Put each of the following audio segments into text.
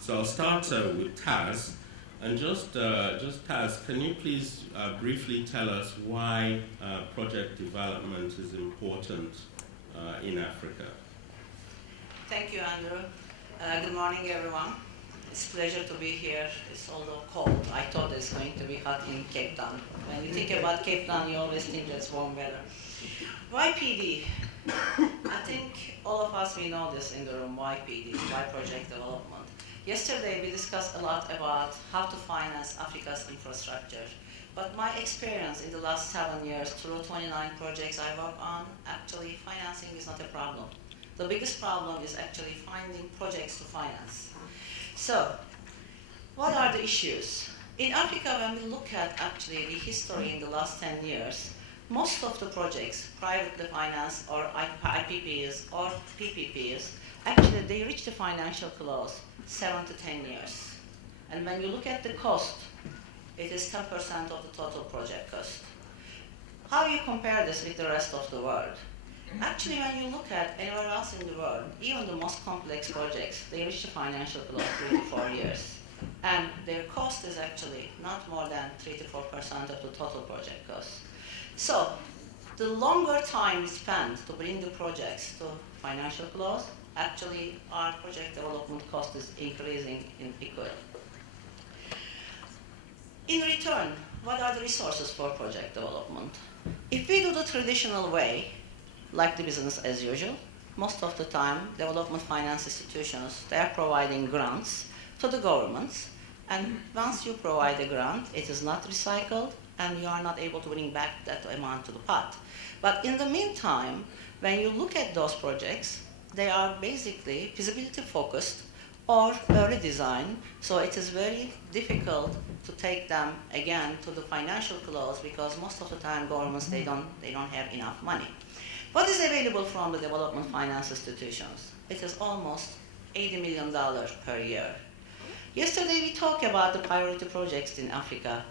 So I'll start with Taz. And just Taz, can you please briefly tell us why project development is important in Africa? Thank you, Andrew. Good morning, everyone. It's a pleasure to be here. It's although cold. I thought it's going to be hot in Cape Town. When you think about Cape Town, you always think it's warm weather. Why PD? I think all of us, we know this in the room. Why PD? Why project development? Yesterday, we discussed a lot about how to finance Africa's infrastructure. But my experience in the last 7 years, through 29 projects I work on, actually financing is not a problem. The biggest problem is actually finding projects to finance. So, what are the issues? In Africa, when we look at actually the history in the last 10 years, most of the projects, privately financed or IPPs or PPPs, actually they reach the financial close 7 to 10 years. And when you look at the cost, it is 10% of the total project cost. How do you compare this with the rest of the world? Actually, when you look at anywhere else in the world, even the most complex projects, they reach the financial close 3 to 4 years. And their cost is actually not more than 3 to 4% of the total project cost. So, the longer time we spend to bring the projects to financial close, actually our project development cost is increasing in equal. In return, what are the resources for project development? If we do the traditional way, like the business as usual, most of the time, development finance institutions, they are providing grants to the governments, and once you provide a grant, it is not recycled, and you are not able to bring back that amount to the pot. But in the meantime, when you look at those projects, they are basically feasibility focused or early design, so it is very difficult to take them again to the financial close because most of the time governments, they don't have enough money. What is available from the development finance institutions? It is almost $80 million per year. Yesterday we talked about the priority projects in Africa,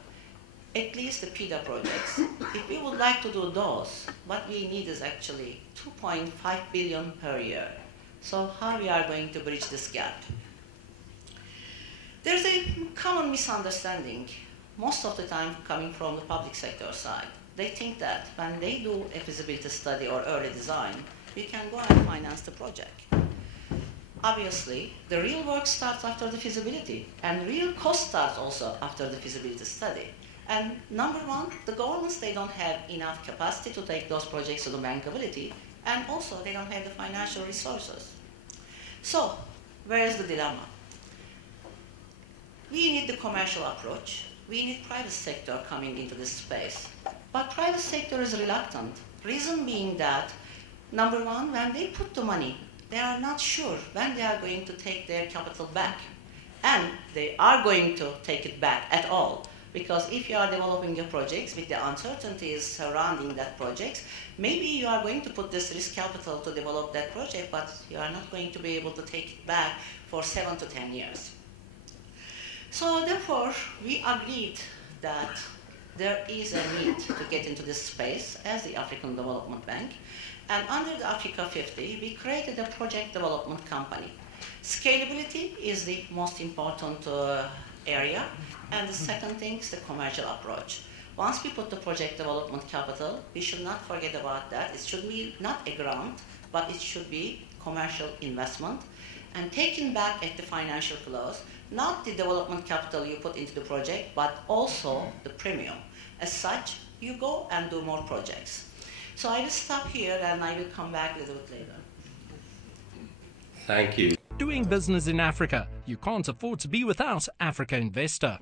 at least the PIDA projects. If we would like to do those, what we need is actually 2.5 billion per year. So how we are going to bridge this gap? There's a common misunderstanding, most of the time coming from the public sector side. They think that when they do a feasibility study or early design, we can go and finance the project. Obviously, the real work starts after the feasibility, and real cost starts also after the feasibility study. And number one, the governments, they don't have enough capacity to take those projects to the bankability, and also they don't have the financial resources. So, where is the dilemma? We need the commercial approach. We need private sector coming into this space. But private sector is reluctant. Reason being that, number one, when they put the money, they are not sure when they are going to take their capital back. And they are going to take it back at all. Because if you are developing your projects with the uncertainties surrounding that project, maybe you are going to put this risk capital to develop that project, but you are not going to be able to take it back for 7 to 10 years. So therefore, we agreed that there is a need to get into this space as the African Development Bank. And under the Africa50, we created a project development company. Scalability is the most important area. And the second thing is the commercial approach. Once we put the project development capital, we should not forget about that. It should be not a grant, but it should be commercial investment and taken back at the financial close, not the development capital you put into the project, but also the premium. As such, you go and do more projects. So I will stop here and I will come back a little bit later. Thank you. Doing business in Africa, you can't afford to be without Africa Investor.